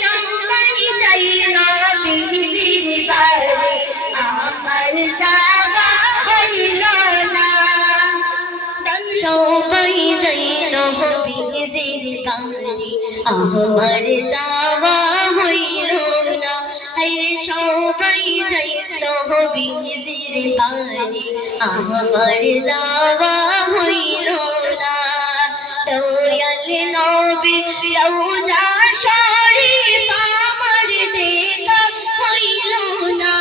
সবাই যাই নবীজির বাড়ি আমার যাওয়া হইল না সবাই যাই নবীজির বাড়ি আমার যাওয়া হইল না হাইরে সবাই যাই নবীজির বাড়ি আমার যাওয়া নবী রওজা শরীফ আমার দেখা হইল না,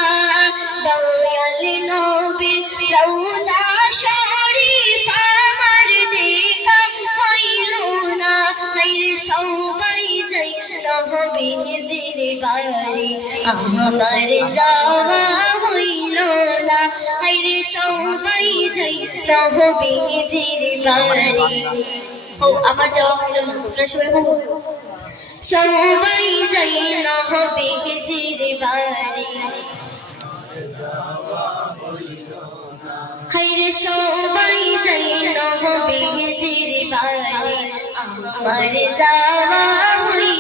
দয়াল নবী রওজা শরীফ আমার দেখা হইল না। হাইরে সবাই যাই নবীজির বাড়ি, আমার যাওয়া হইল না হাইরে সবাই যাই নবীজির বাড়ি। ও আমার যাওয়া হইল না তোমরা সবাই হব সবাই যাই নবীজির বাড়ি। খাইরে সবাই যাই না হবে নবীজির বাড়ি। আমার যাওয়া হইল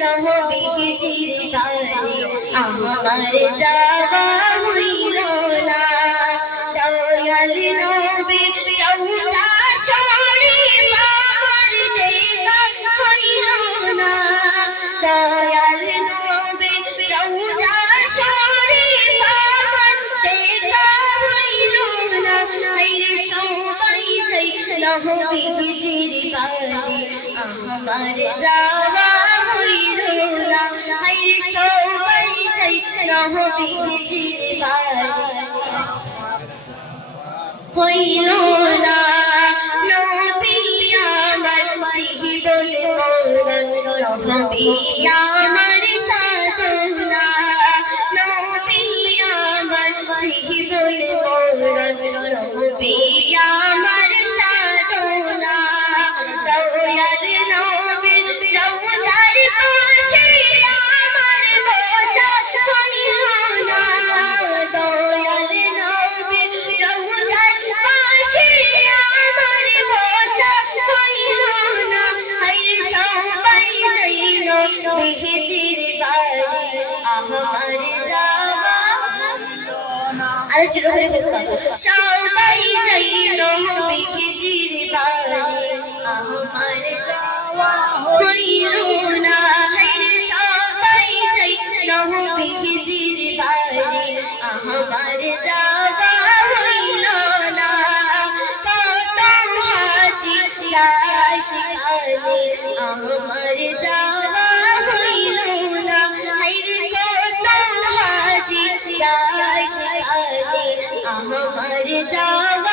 যাই নবীজির বাড়ি আমার যাওয়া হইল না দয়াল নবী রওজা শরীফ আমার দেখা হইল না দয়াল আমার যাওয়া না হাইরে সবাই যাই নবীজির বাড়ি হইল না নবী আরে চির হরে সবাই যাইল বিহিজির বাড়ি আমার যাওয়া হইল না হাইরে সবাই বিহিজির বাড়ি আমার যাওয়া হইল না। কত হাজি শিখালে আমার যাওয়া শিখালে আমার যাওয়া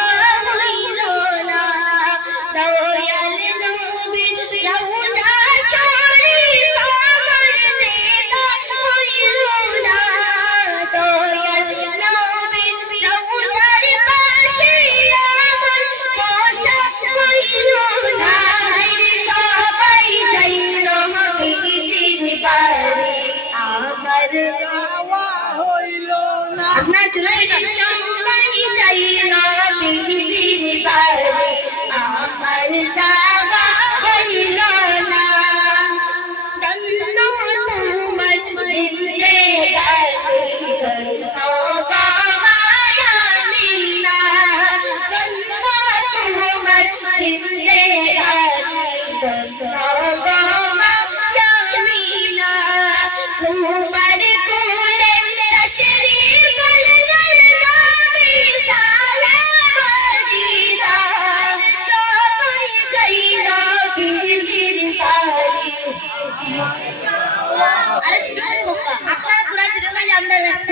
shines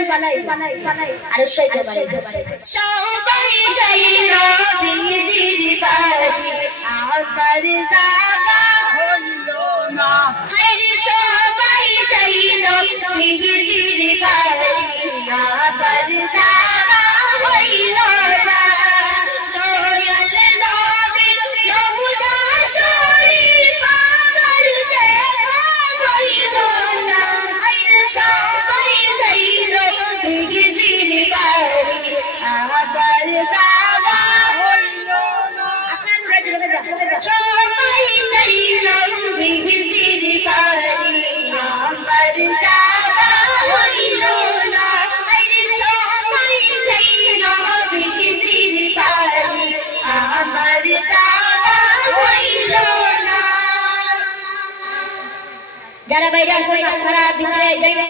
বানাই বানাই বানাই। আর সবাই সবাই যাই নবীজির বাড়ি। আমার যাওয়া হইল না। হাইরে সবাই যাই নবীজির বাড়ি। আমার যাওয়া જ્યારે બૈરાસોના ખરા દીકરે જઈને